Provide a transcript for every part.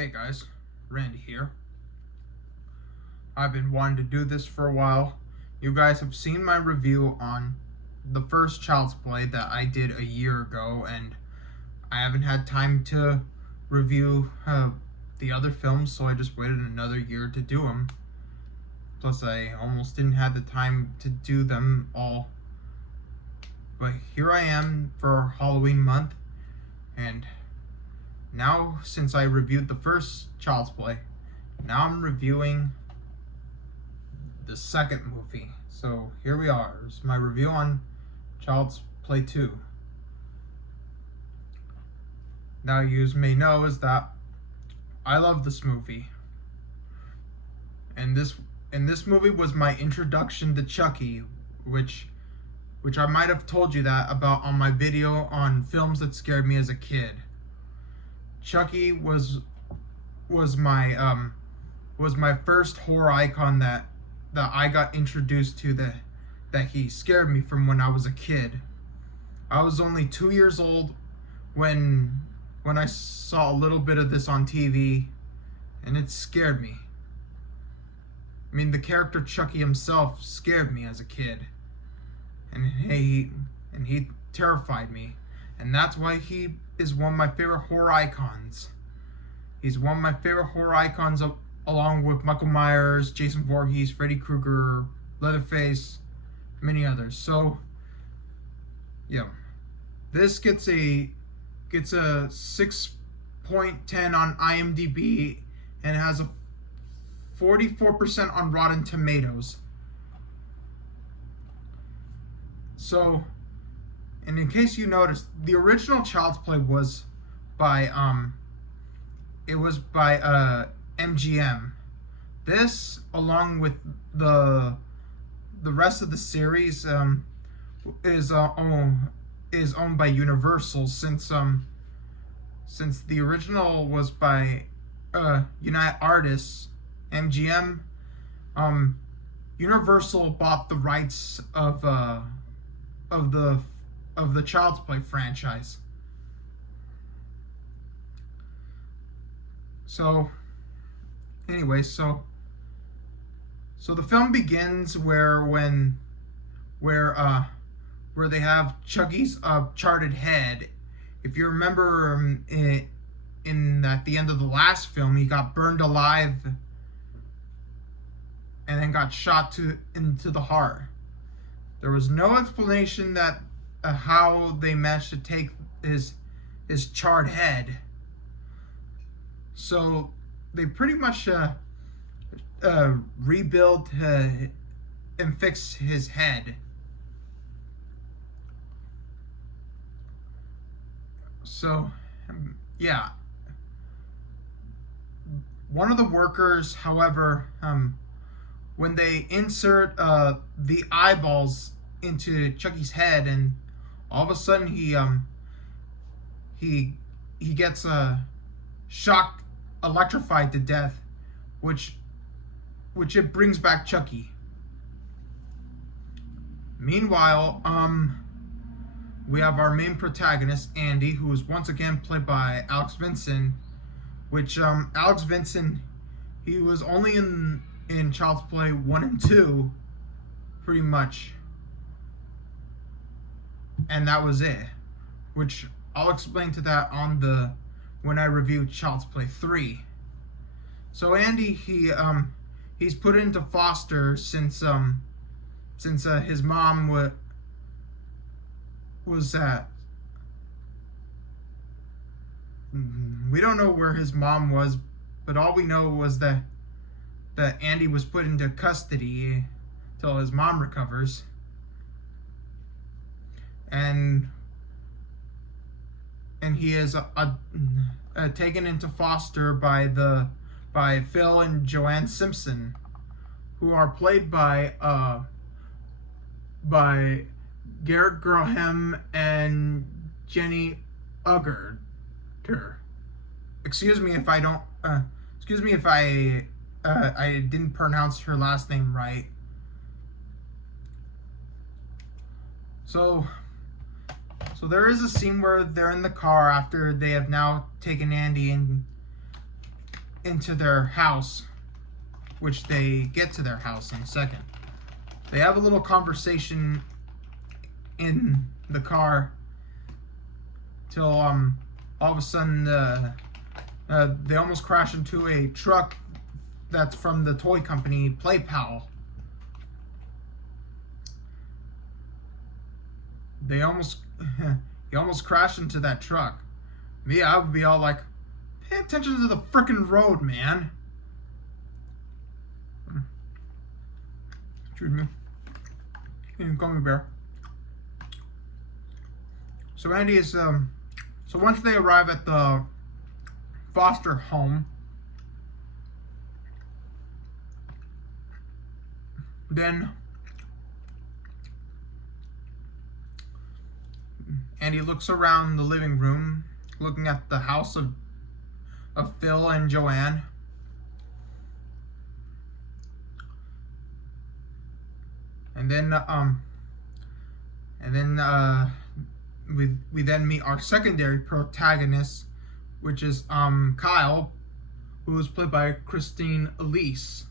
Hey guys, Randy here. I've been wanting to do this for a while. You guys have seen my review on the first Child's Play that I did a year ago, and I haven't had time to review the other films, so I just waited another year to do them. Plus, I almost didn't have the time to do them all. But here I am for Halloween month, and now, since I reviewed the first Child's Play, now I'm reviewing the second movie. So here we are. It's my review on Child's Play 2. Now, you may know is that I love this movie. And this movie was my introduction to Chucky, which I might have told you that about on my video on films that scared me as a kid. Chucky was my first horror icon that I got introduced to that he scared me from when I was a kid. I was only 2 years old when I saw a little bit of this on TV, and it scared me. I mean, the character Chucky himself scared me as a kid, and he terrified me, and that's why he is one of my favorite horror icons. He's one of my favorite horror icons along with Michael Myers, Jason Voorhees, Freddy Krueger, Leatherface, many others. So, yeah. This gets a 6.10 on IMDb and it has a 44% on Rotten Tomatoes. So, and in case you noticed, the original Child's Play was by MGM. This, along with the rest of the series, is owned by Universal, since the original was by United Artists. MGM, Universal bought the rights of the Child's Play franchise. So, anyway, so the film begins where they have Chucky's charted head. If you remember, at the end of the last film, he got burned alive and then got shot into the heart. There was no explanation that how they managed to take his charred head. So they pretty much rebuilt and fixed his head. So, yeah. One of the workers, however, when they insert the eyeballs into Chucky's head, and all of a sudden he gets shocked, electrified to death, which it brings back Chucky. Meanwhile, we have our main protagonist, Andy, who is once again played by Alex Vincent, which Alex Vincent, he was only in Child's Play 1 and 2, pretty much. And that was it. Which I'll explain to that when I review Child's Play 3. So Andy, he's put into foster since his mom was at. We don't know where his mom was, but all we know was that Andy was put into custody till his mom recovers. And he is taken into foster by Phil and Joanne Simpson, who are played by Garrett Graham and Jenny Agutter. Excuse me if I didn't pronounce her last name right. So there is a scene where they're in the car after they have now taken Andy into their house, which they get to their house in a second. They have a little conversation in the car till all of a sudden they almost crash into a truck that's from the toy company Play Pal. They almost he almost crashed into that truck. Me, I would be all like, pay attention to the frickin' road, man. Excuse me. Gummy bear. So Andy is so once they arrive at the foster home, then Andy looks around the living room, looking at the house of Phil and Joanne. And then we then meet our secondary protagonist, which is Kyle, who is played by Christine Elise.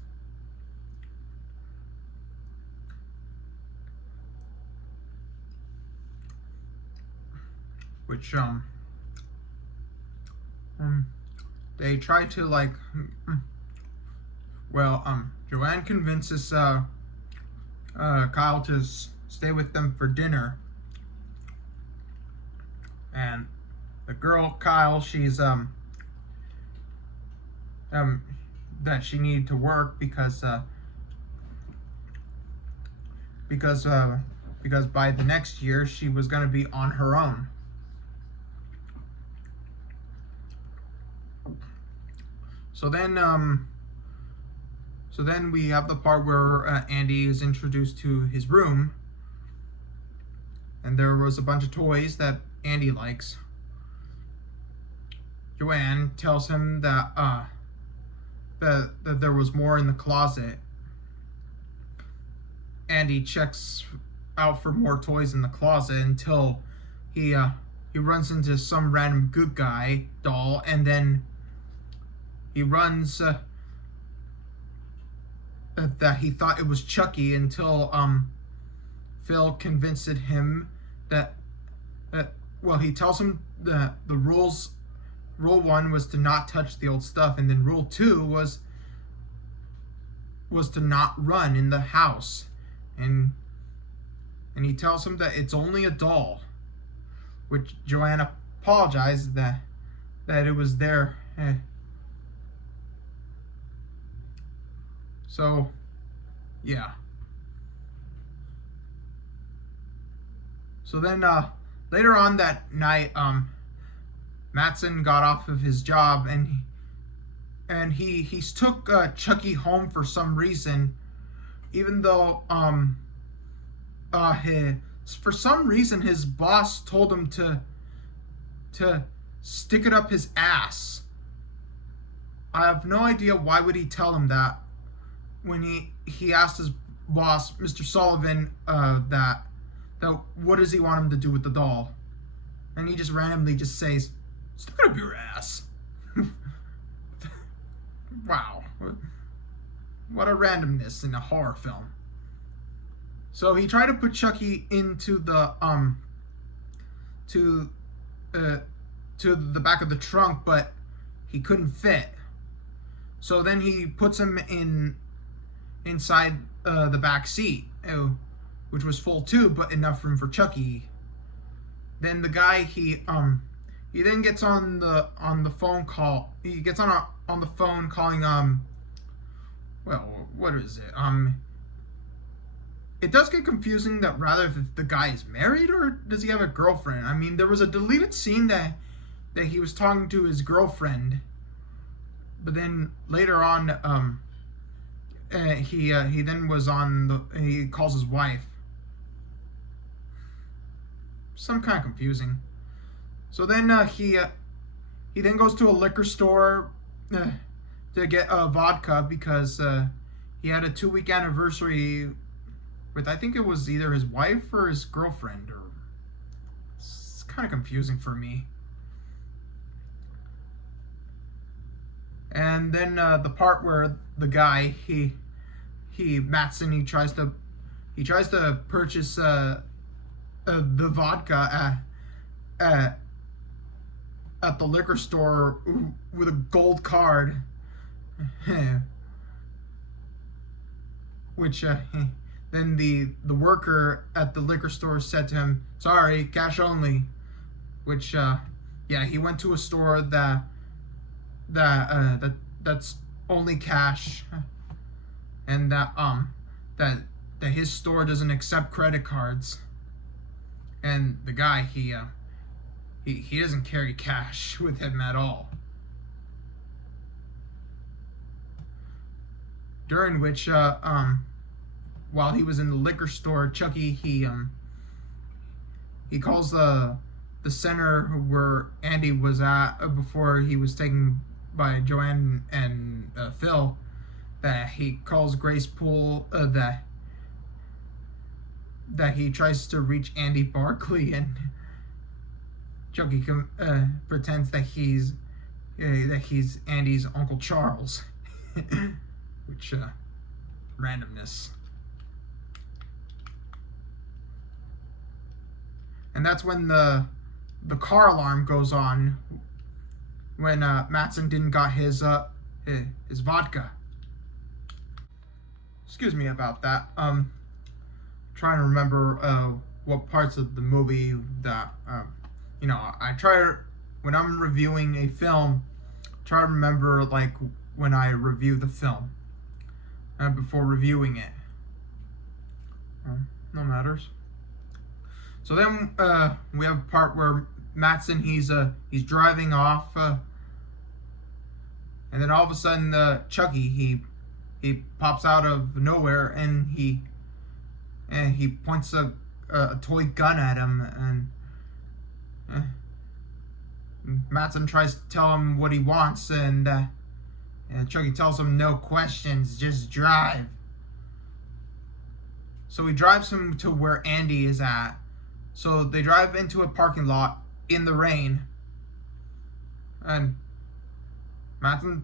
Which they try to like Joanne convinces Kyle to stay with them for dinner, and the girl Kyle, she's that she needed to work because by the next year she was going to be on her own. So then we have the part where Andy is introduced to his room, and there was a bunch of toys that Andy likes. Joanne tells him that that there was more in the closet. Andy checks out for more toys in the closet until he runs into some random good guy doll, and then he runs that he thought it was Chucky until Phil convinced him that he tells him that the rule 1 was to not touch the old stuff, and then rule 2 was to not run in the house, and he tells him that it's only a doll, which Joanna apologized that it was there. So, yeah. So then, later on that night, Mattson got off of his job, and he took Chucky home for some reason, even though for some reason his boss told him to stick it up his ass. I have no idea why would he tell him that when he asked his boss, Mr. Sullivan, that what does he want him to do with the doll, and he just randomly just says, "Stick it up your ass." Wow, what a randomness in a horror film. So he tried to put Chucky into the to the back of the trunk, but he couldn't fit. So then he puts him inside the back seat, which was full too, but enough room for Chucky. Then the guy he then gets on the phone call. He gets on the phone calling what is it? It does get confusing that rather if the guy is married or does he have a girlfriend. I mean, there was a deleted scene that he was talking to his girlfriend, but then later on he then was he calls his wife. Some kind of confusing. So then he then goes to a liquor store to get vodka because he had a 2-week anniversary with, I think it was either his wife or his girlfriend, or it's kind of confusing for me. And then the part where the guy Mattson he tries to purchase the vodka at the liquor store with a gold card, which then the worker at the liquor store said to him, "Sorry, cash only," which yeah, he went to a store that's only cash, and that his store doesn't accept credit cards, and the guy he doesn't carry cash with him at all. During which while he was in the liquor store, Chucky he calls the center where Andy was at before he was taken by Joanne and Phil. That he calls Grace Poole that he tries to reach Andy Barkley, and Chucky pretends that he's Andy's Uncle Charles, which randomness. And that's when the car alarm goes on when Mattson didn't got his vodka. Excuse me about that. Trying to remember what parts of the movie that I try when I'm reviewing a film, try to remember like when I review the film before reviewing it. No matters. So then we have a part where Mattson he's driving off, and then all of a sudden Chucky he pops out of nowhere and he points a toy gun at him, and Mattson tries to tell him what he wants, and Chucky tells him no questions, just drive. So he drives him to where Andy is at. So they drive into a parking lot in the rain, and Mattson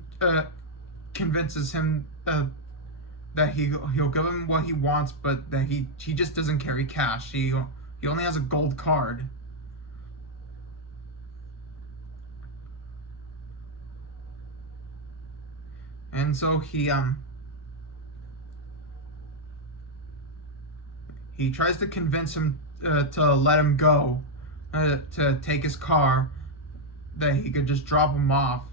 convinces him that he'll give him what he wants, but that he just doesn't carry cash. He only has a gold card. And so he tries to convince him to let him go, to take his car, that he could just drop him off.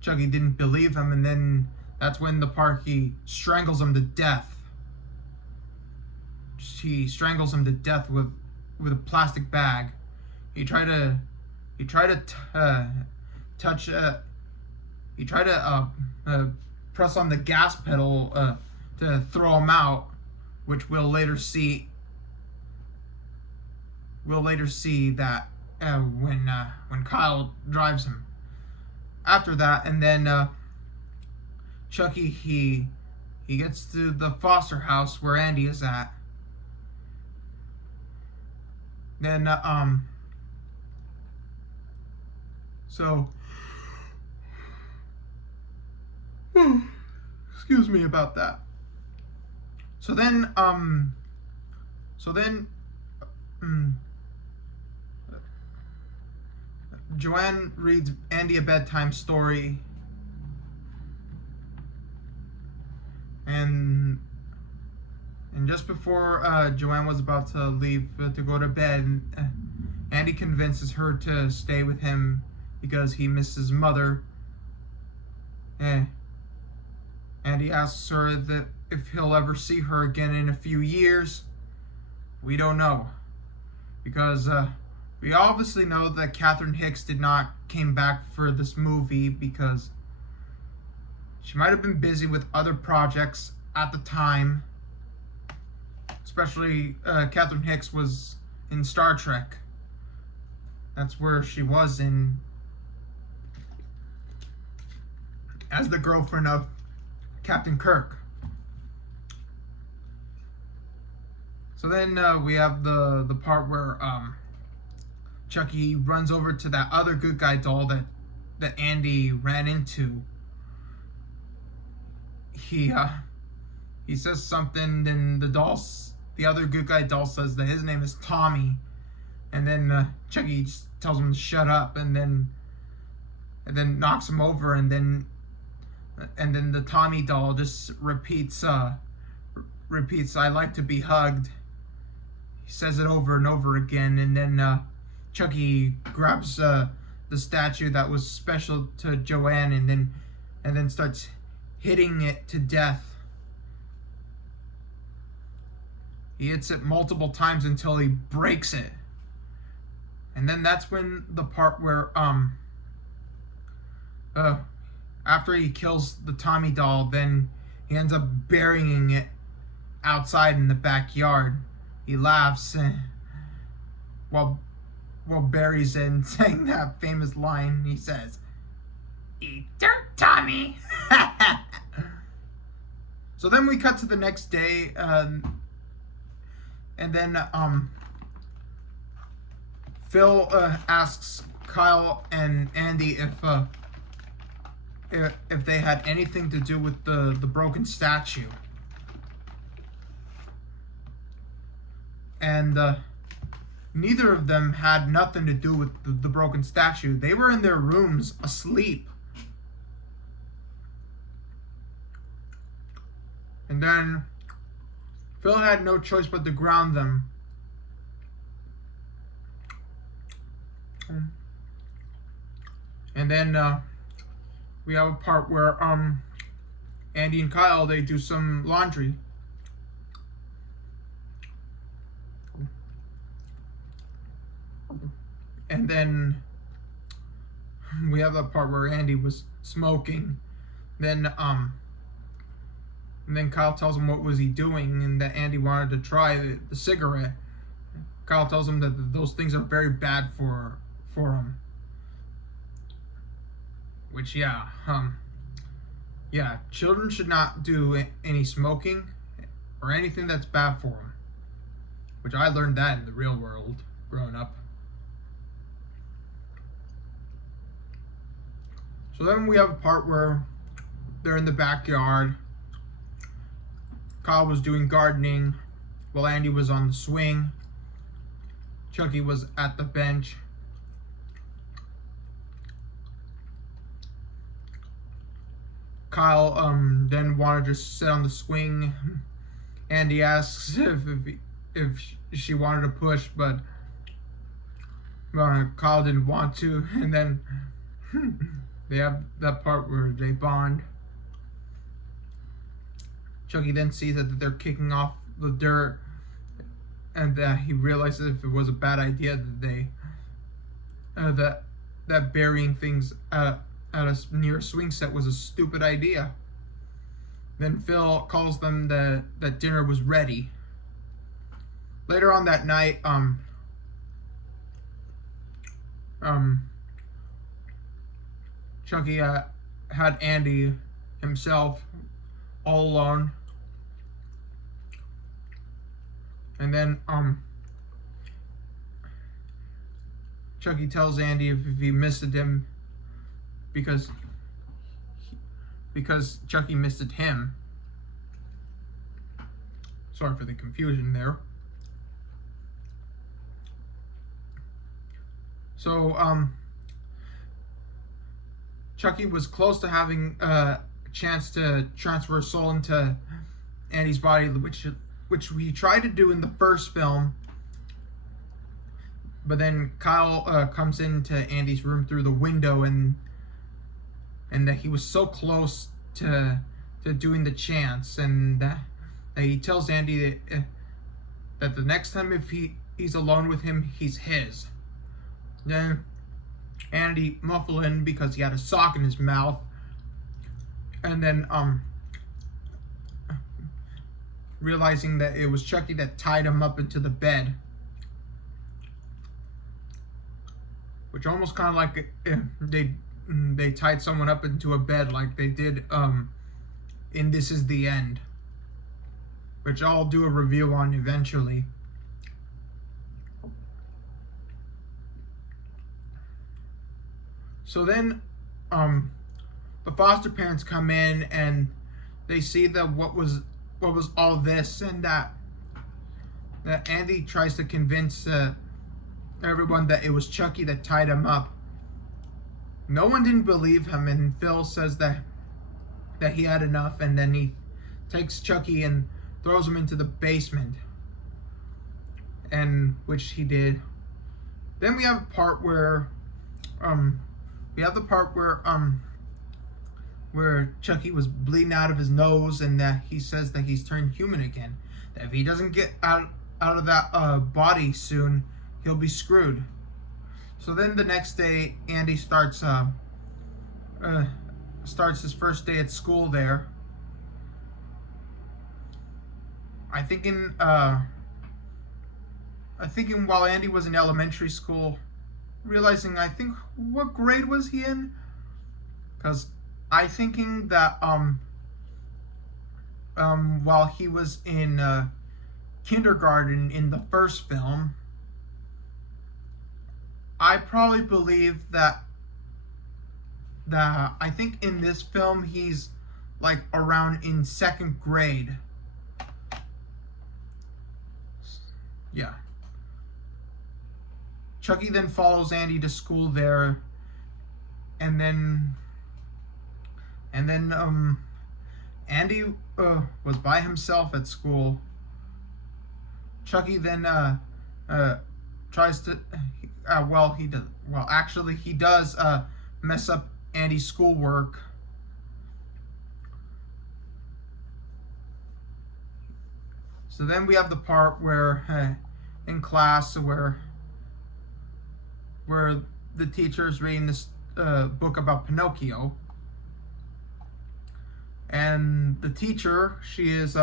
Chucky didn't believe him, and then that's when the part he strangles him to death. He strangles him to death with a plastic bag. He tried to press on the gas pedal to throw him out, which we'll later see that when Kyle drives him. After that, and then Chucky he gets to the foster house where Andy is at. Then so excuse me about that. So then Joanne reads Andy a bedtime story, and just before Joanne was about to leave to go to bed, Andy convinces her to stay with him because he misses his mother. Andy asks her that if he'll ever see her again in a few years. We don't know, because we obviously know that Catherine Hicks did not came back for this movie because she might have been busy with other projects at the time. Especially Catherine Hicks was in Star Trek. That's where she was in as the girlfriend of Captain Kirk. So then we have the part where Chucky runs over to that other good guy doll that Andy ran into, he says something, and the other good guy doll says that his name is Tommy, and then Chucky just tells him to shut up, and then knocks him over, and then the Tommy doll just repeats "I like to be hugged." He says it over and over again, and then Chucky grabs the statue that was special to Joanne, and then starts hitting it to death. He hits it multiple times until he breaks it. And then that's when the part where after he kills the Tommy doll, then he ends up burying it outside in the backyard. He laughs while buries it and saying that famous line. He says, "Eat dirt, Tommy." So then we cut to the next day, and then Phil asks Kyle and Andy if they had anything to do with the broken statue. And neither of them had nothing to do with the broken statue. They were in their rooms asleep. And then Phil had no choice but to ground them. And then we have a part where Andy and Kyle, they do some laundry. And then we have the part where Andy was smoking. Then Kyle tells him what was he doing, and that Andy wanted to try the cigarette. Kyle tells him that those things are very bad for him. Which, yeah, children should not do any smoking or anything that's bad for them. Which I learned that in the real world growing up. So then we have a part where they're in the backyard. Kyle was doing gardening while Andy was on the swing. Chucky was at the bench. Kyle then wanted to sit on the swing. Andy asks if she wanted to push, but Kyle didn't want to. And then they have that part where they bond. Chucky then sees that they're kicking off the dirt, and he realizes if it was a bad idea that that burying things near a swing set was a stupid idea. Then Phil calls them that dinner was ready. Later on that night, Chucky had Andy himself all alone. And then Chucky tells Andy if he misted him because Chucky misted him. Sorry for the confusion there. So Chucky was close to having a chance to transfer a soul into Andy's body, which we tried to do in the first film. But then Kyle comes into Andy's room through the window, and that he was so close to doing the chance, and that he tells Andy that the next time if he's alone with him, he's his. Then Andy muffled because he had a sock in his mouth, and then realizing that it was Chucky that tied him up into the bed, which almost kind of like they tied someone up into a bed like they did in This Is the End, which I'll do a review on eventually. So then the foster parents come in and they see that what was all this, and that Andy tries to convince everyone that it was Chucky that tied him up. No one didn't believe him, and Phil says that he had enough, and then he takes Chucky and throws him into the basement, and which he did. Then we have a part where where Chucky was bleeding out of his nose, and that he says that he's turned human again. That if he doesn't get out of that body soon, he'll be screwed. So then the next day, Andy starts his first day at school there. I think while Andy was in elementary school, realizing what grade was he in? Because I thinking that while he was in kindergarten in the first film, I probably believe that I think in this film he's like around in second grade. Yeah. Chucky then follows Andy to school there, and then Andy was by himself at school. Chucky then tries to he does mess up Andy's schoolwork. So then we have the part where in class where the teacher is reading this book about Pinocchio, and the teacher, she's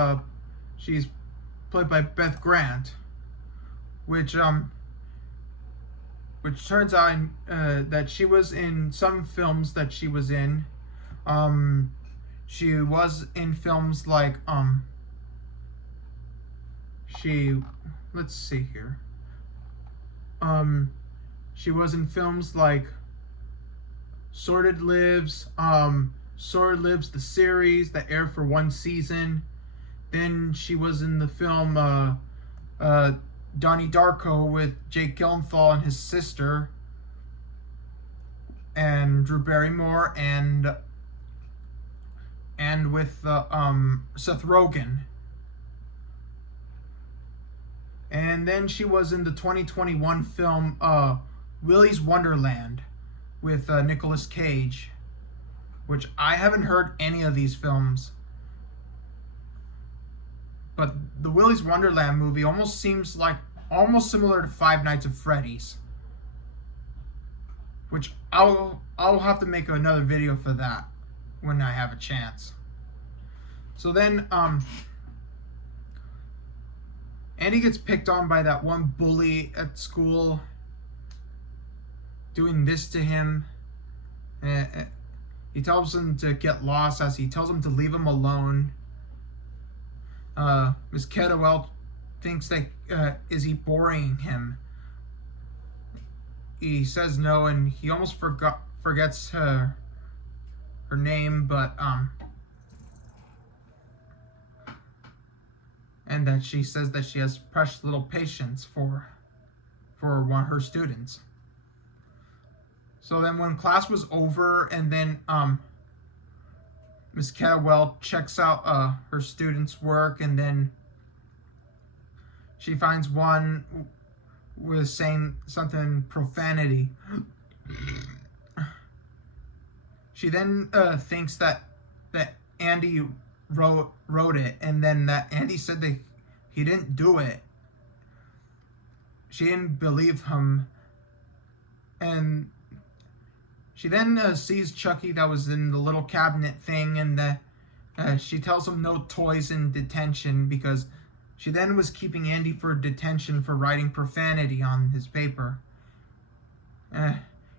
played by Beth Grant, which turns out that she was in some films that she was in. She was in films like let's see here. She was in films like Sordid Lives, the series that aired for one season. Then she was in the film Donnie Darko with Jake Gyllenhaal and his sister, and Drew Barrymore, and with Seth Rogen. And then she was in the 2021 film Willy's Wonderland with Nicolas Cage, which I haven't heard any of these films. But the Willy's Wonderland movie almost seems like similar to Five Nights at Freddy's, which I'll have to make another video for that when I have a chance. So then Andy gets picked on by that one bully at school, doing this to him. He tells him to get lost, as he tells him to leave him alone. Miss Kettlewell thinks that is he boring him? He says no, and he almost forgets her name, but and that she says that she has precious little patience for one of her students. So then when class was over, and then Miss Kettlewell checks out her students' work, and then she finds one with saying something profanity. She then thinks that Andy wrote it, and then that Andy said that he didn't do it. She didn't believe him, and she then sees Chucky that was in the little cabinet thing, and she tells him no toys in detention, because she then was keeping Andy for detention for writing profanity on his paper.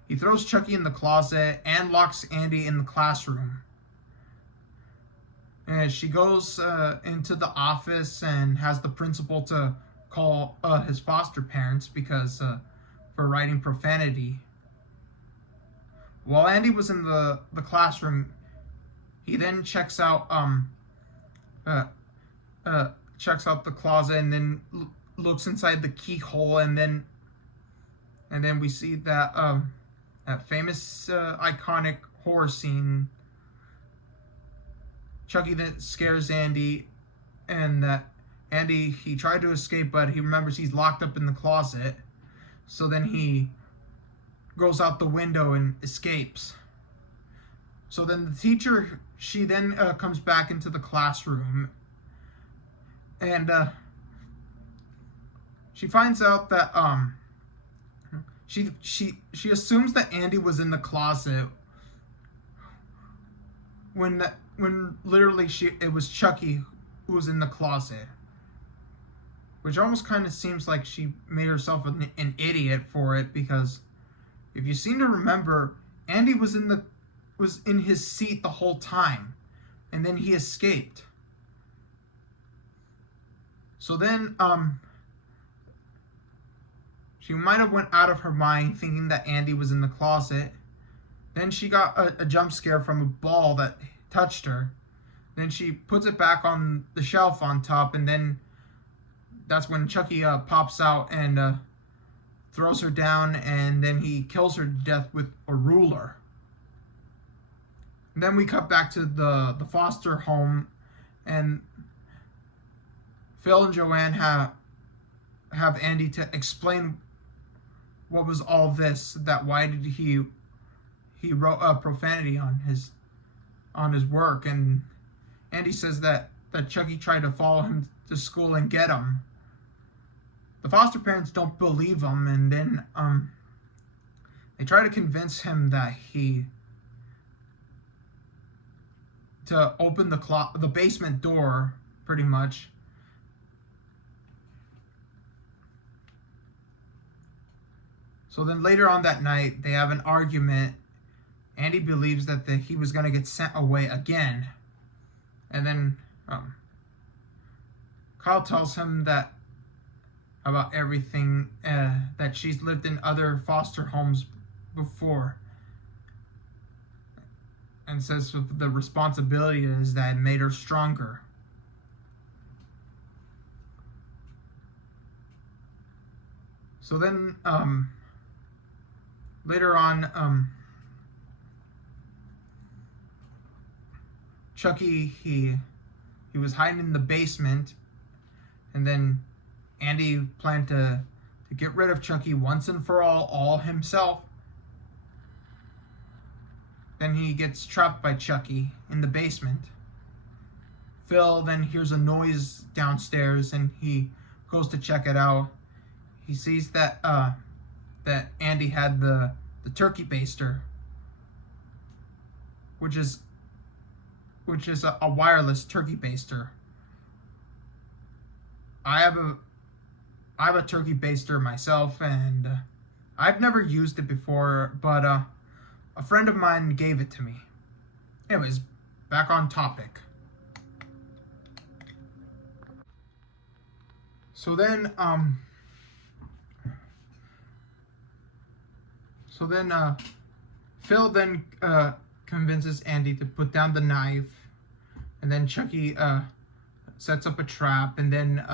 He throws Chucky in the closet and locks Andy in the classroom. She goes into the office and has the principal to call his foster parents because for writing profanity. While Andy was in the classroom, he then uh, checks out the closet and then looks inside the keyhole, and then we see that that famous iconic horror scene. Chucky then scares Andy, and Andy, he tried to escape, but he remembers he's locked up in the closet. So then he goes out the window and escapes. So then the teacher, she then comes back into the classroom, and she finds out that she assumes that Andy was in the closet when literally it was Chucky who was in the closet, which almost kind of seems like she made herself an idiot for it, because if you seem to remember, Andy was in his seat the whole time, and then he escaped. So then she might have went out of her mind thinking that Andy was in the closet. Then she got a jump scare from a ball that touched her. Then she puts it back on the shelf on top, and then that's when Chucky pops out and throws her down, and then he kills her to death with a ruler. And then we cut back to the foster home, and Phil and Joanne have Andy to explain what was all this, that why did he wrote profanity on his work, and Andy says that Chucky tried to follow him to school and get him. The foster parents don't believe him, and then they try to convince him that to open the basement door, pretty much. So then later on that night, they have an argument. Andy believes that he was going to get sent away again. And then Kyle tells him that about everything, that she's lived in other foster homes before, and says the responsibility is that it made her stronger. So then later on, Chucky, he was hiding in the basement, and then Andy planned to get rid of Chucky once and for all himself. Then he gets trapped by Chucky in the basement. Phil then hears a noise downstairs, and he goes to check it out. He sees that Andy had the turkey baster, which is a wireless turkey baster. I have a turkey baster myself, and I've never used it before, but a friend of mine gave it to me. Anyways, back on topic. So then Phil then convinces Andy to put down the knife, and then Chucky sets up a trap, and then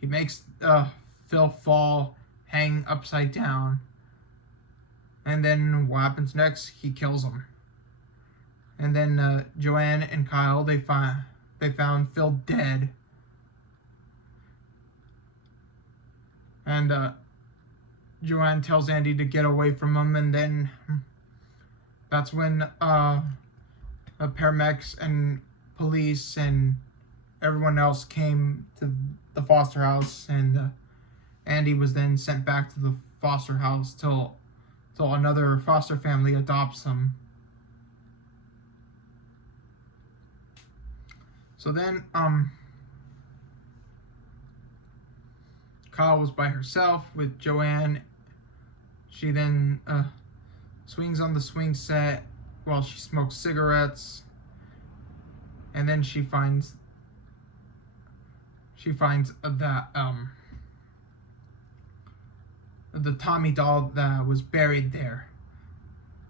he makes Phil fall, hang upside down, and then what happens next? He kills him. And then Joanne and Kyle, they found Phil dead, and Joanne tells Andy to get away from him, and then that's when paramedics and police and everyone else came to the foster house, and Andy was then sent back to the foster house till another foster family adopts him. So then Kyle was by herself with Joanne. She then swings on the swing set while she smokes cigarettes, and then she finds that the Tommy doll that was buried there.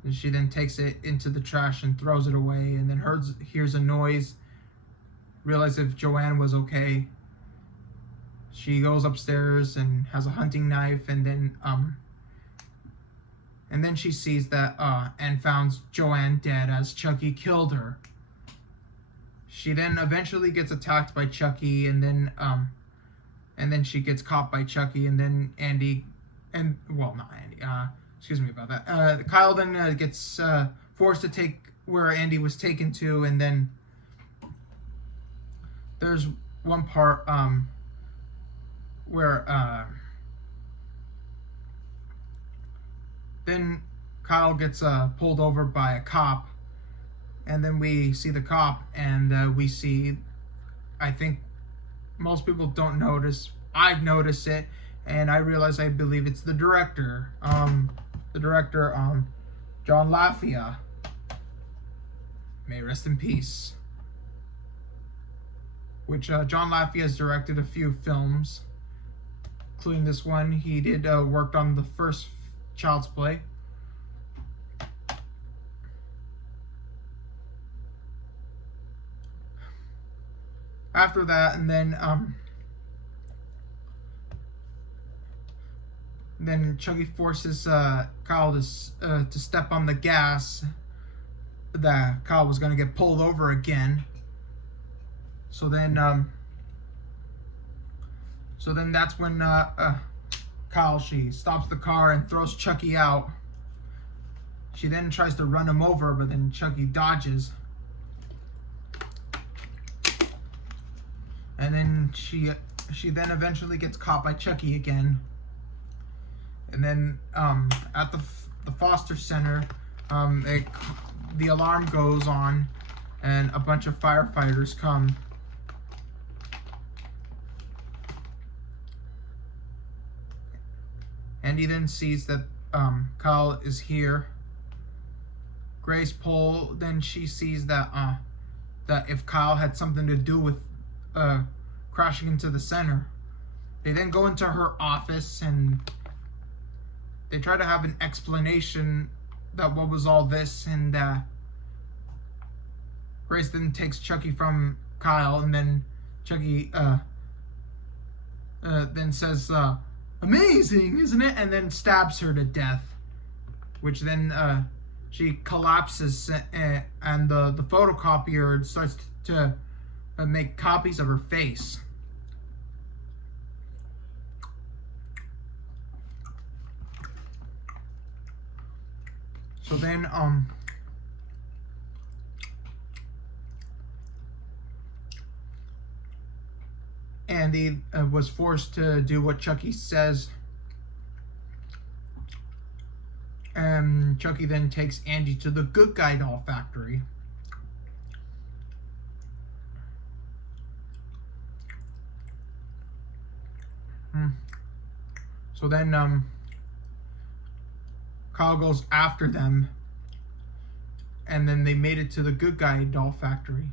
And she then takes it into the trash and throws it away, and then hears a noise, realizes if Joanne was okay. She goes upstairs and has a hunting knife, and then she sees that and finds Joanne dead as Chucky killed her. She then eventually gets attacked by Chucky, and then she gets caught by Chucky, and then excuse me about that. Kyle then gets forced to take where Andy was taken to, and then there's one part where then Kyle gets pulled over by a cop, and then we see the cop, and we see, I think most people don't notice, I've noticed it, and I believe it's the director, John Lafia. May rest in peace. Which John Lafia has directed a few films, including this one. He did worked on the first Child's Play. After that, and then Chucky forces Kyle to step on the gas. That Kyle was going to get pulled over again. So then that's when Kyle, she stops the car and throws Chucky out. She then tries to run him over, but then Chucky dodges. And then she then eventually gets caught by Chucky again. And then at the foster center, the alarm goes on, and a bunch of firefighters come. And he then sees that Kyle is here. Grace Pohl, then she sees that if Kyle had something to do with crashing into the center. They then go into her office and they try to have an explanation that what was all this, and Grace then takes Chucky from Kyle, and then Chucky then says, amazing, isn't it? And then stabs her to death, which then she collapses, and the photocopier starts to make copies of her face. So then Andy was forced to do what Chucky says. And Chucky then takes Andy to the Good Guy doll factory. So then Kyle goes after them, and then they made it to the Good Guy doll factory.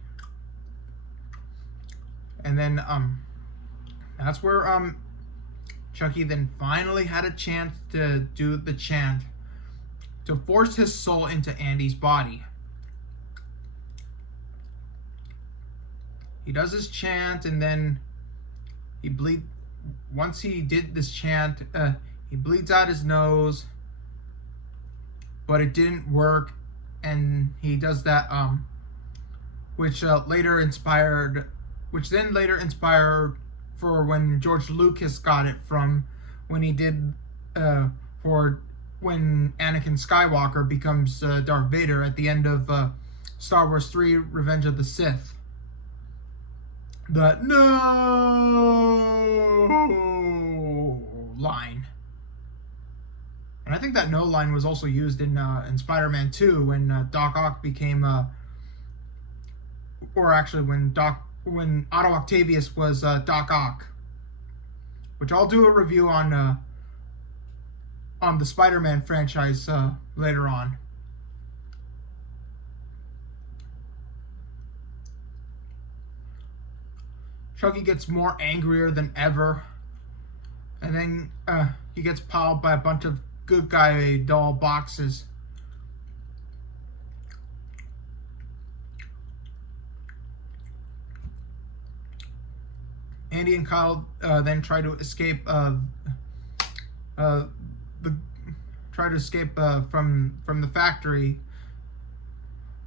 And then that's where Chucky then finally had a chance to do the chant to force his soul into Andy's body. He does his chant, and then once he did this chant, he bleeds out his nose, but it didn't work, and he does that which then later inspired for when George Lucas got it from, when he did for when Anakin Skywalker becomes Darth Vader at the end of Star Wars 3 Revenge of the Sith. The "no" line. And I think that "no" line was also used in Spider-Man 2 when Doc Ock became when Otto Octavius was Doc Ock, which I'll do a review on the Spider-Man franchise later on. Chucky gets more angrier than ever, and then he gets piled by a bunch of Good Guy doll boxes. Andy and Kyle then try to escape from the factory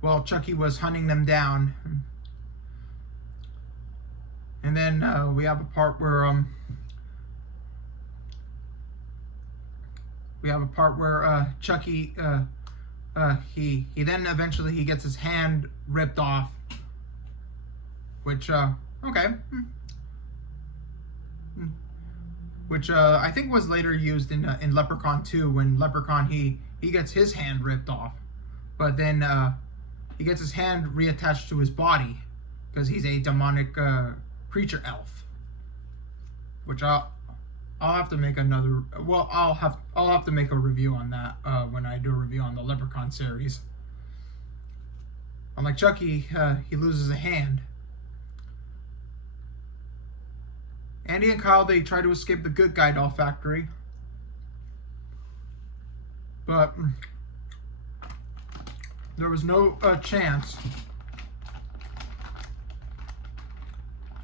while Chucky was hunting them down. And then we have a part where Chucky he then eventually gets his hand ripped off, which okay, which I think was later used in Leprechaun 2, when Leprechaun he gets his hand ripped off, but then he gets his hand reattached to his body because he's a demonic creature elf, which I'll have to make another. Well, I'll have to make a review on that when I do a review on the Leprechaun series. Unlike Chucky, he loses a hand. Andy and Kyle, they try to escape the Good Guy doll factory, but there was no chance.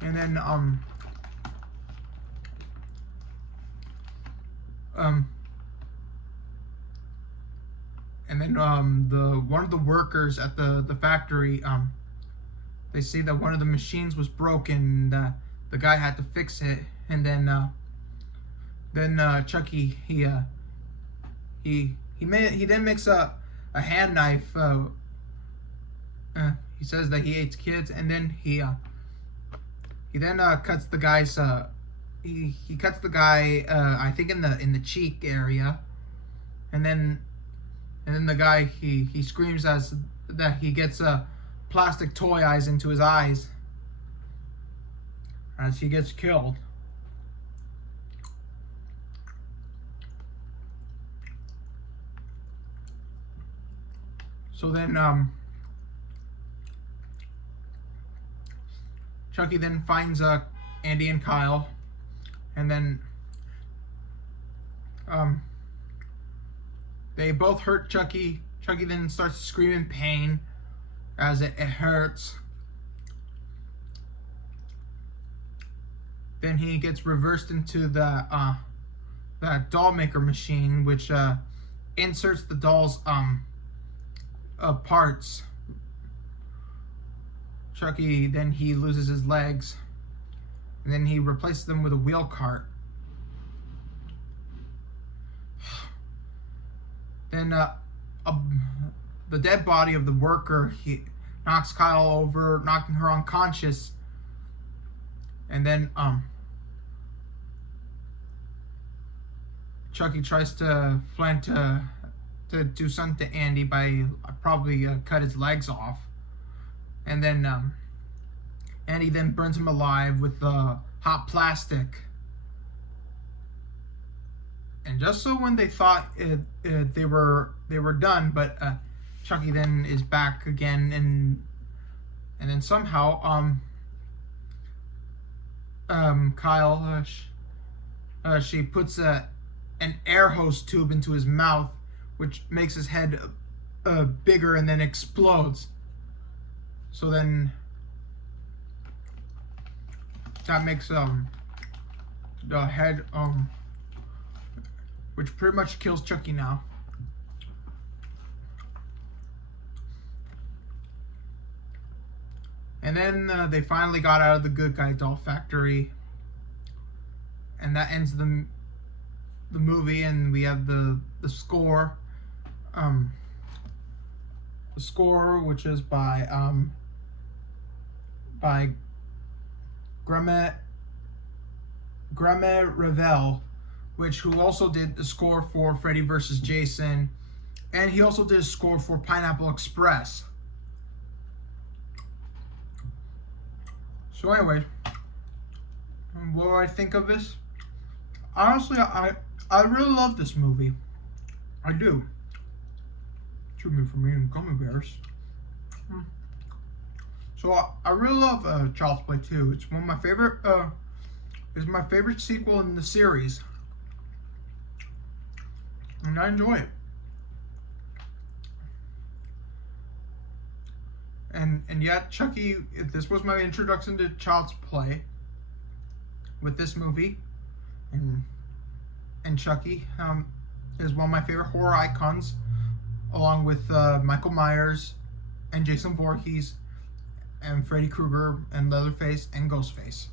And then the one of the workers at the factory, they say that one of the machines was broken. The guy had to fix it, and then Chucky he then makes a hand knife. He says that he hates kids, and then he then cuts the guy's he cuts the guy I think in the cheek area, and then the guy he screams as that he gets plastic toy eyes into his eyes as he gets killed. So then Chucky then finds Andy and Kyle, and then they both hurt Chucky. Chucky then starts to scream in pain as it hurts. Then he gets reversed into the doll maker machine, which inserts the doll's parts. Chucky then he loses his legs, and then he replaces them with a wheel cart. Then the dead body of the worker, he knocks Kyle over, knocking her unconscious, and then Chucky tries to plan to do something to Andy by probably cut his legs off, and then Andy then burns him alive with hot plastic. And just so when they thought they were done, but Chucky then is back again, and then somehow Kyle she puts an air hose tube into his mouth, which makes his head bigger and then explodes. So then that makes the head which pretty much kills Chucky now. And then they finally got out of the Good Guy doll factory, and that ends the movie. And we have the score, which is by Graham Revell, who also did the score for Freddy vs. Jason, and he also did a score for Pineapple Express. So anyway, what do I think of this? Honestly, I really love this movie. I do. Shoot me for me and gummy bears. So I really love Child's Play 2. It's one of my favorite. It's my favorite sequel in the series, and I enjoy it. And yet, Chucky, this was my introduction to Child's Play. with this movie. And Chucky is one of my favorite horror icons, along with Michael Myers and Jason Voorhees and Freddy Krueger and Leatherface and Ghostface.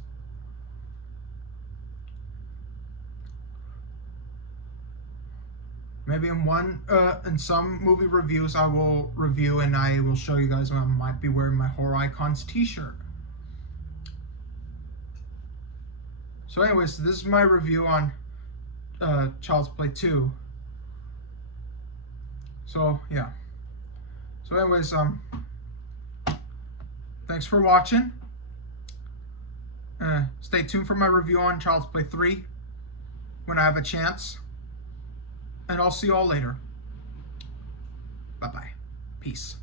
Maybe in some movie reviews I will review and I will show you guys when I might be wearing my Horror Icons t-shirt. So anyways, this is my review on Child's Play 2. So yeah. So anyways, thanks for watching. Stay tuned for my review on Child's Play 3 when I have a chance. And I'll see you all later. Bye-bye. Peace.